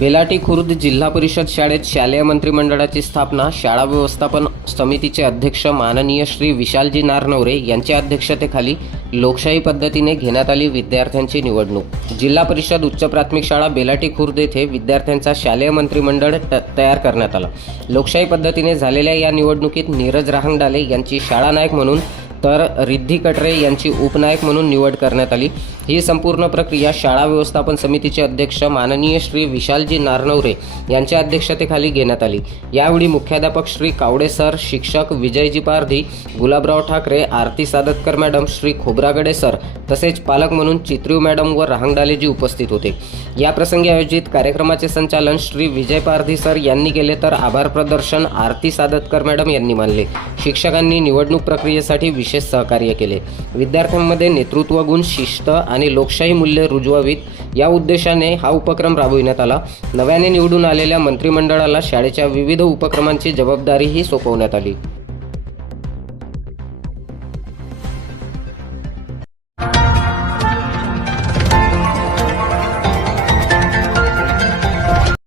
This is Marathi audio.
बेलाटी खुर्द जिल्हा परिषद शाळेत शालेय मंत्रिमंडळाची स्थापना, शाळा व्यवस्थापन समितीचे अध्यक्ष माननीय श्री विशालजी नारनवरे यांच्या अध्यक्षतेखाली लोकशाही पद्धतीने घेण्यात आली विद्यार्थ्यांची निवडणूक। जिल्हा परिषद उच्च प्राथमिक शाळा बेलाटी खुर्द येथे विद्यार्थ्यांचा शालेय मंत्रिमंडळ तयार करण्यात आला। लोकशाही पद्धतीने झालेल्या या निवडणुकीत नीरज राहंगडाले यांची शाळा नायक म्हणून तर रिद्धी कटरे यांची उपनायक म्हणून निवड करण्यात आली। ही संपूर्ण प्रक्रिया शाळा व्यवस्थापन समितीचे अध्यक्ष माननीय श्री विशालजी नारनवरे यांच्या अध्यक्षतेखाली घेण्यात आली। यावेळी मुख्याध्यापक श्री कावडे सर, शिक्षक विजयजी पारधी, गुलाबराव ठाकरे, आरती सादतकर मॅडम, श्री खोब्रागडे सर तसेच पालक म्हणून चित्रिव मॅडम व राहंगडालेजी उपस्थित होते। या प्रसंगी आयोजित कार्यक्रमाचे संचालन श्री विजय पारधी सर यांनी केले तर आभार प्रदर्शन आरती सादतकर मॅडम यांनी मानले। शिक्षकांनी निवडणूक प्रक्रियेसाठी विशेष सहकार्य केले। विद्यार्थ्यांमध्ये नेतृत्व गुण, शिस्त आणि लोकशाही मूल्ये रुजवावीत या उद्देशाने हा उपक्रम राबविण्यात आला। नव्याने निवडून आलेल्या मंत्रिमंडळाला शाळेच्या विविध उपक्रमांची जबाबदारीही सोपवण्यात आली।